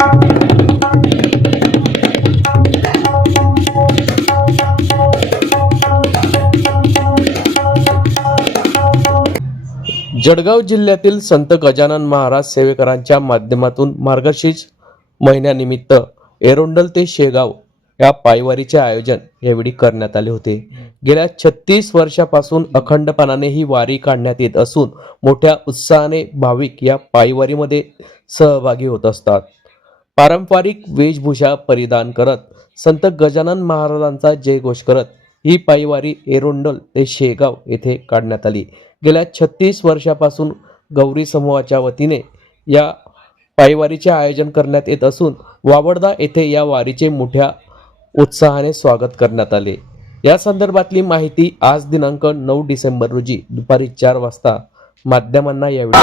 जळगाव जिल्ह्यातील संत गजानन महाराज सेवेकरांच्या माध्यमातून मार्गशीर्ष महिन्यानिमित्त एरोंडल ते शेगाव या पायवारीचे आयोजन यावेळी करण्यात आले होते। गेल्या 36 वर्षापासून अखंडपणाने ही वारी काढण्यात येत असून मोठ्या उत्साहाने भाविक या पायवारीमध्ये सहभागी होत असतात। पारंपरिक वेशभूषा परिधान करत संत गजानन महाराजांचा जयघोष करत ही पायवारी एरोंडल ते शेगाव येथे काढण्यात आली। गेल्या 36 वर्षापासून गौरी समूहाच्या वतीने या पायवारीचे आयोजन करण्यात येत असून वावडदा येथे या वारीचे मोठ्या उत्साहाने स्वागत करण्यात आले। या संदर्भातली माहिती आज दिनांक 9 डिसेंबर रोजी दुपारी 4 वाजता माध्यमांना यावेळी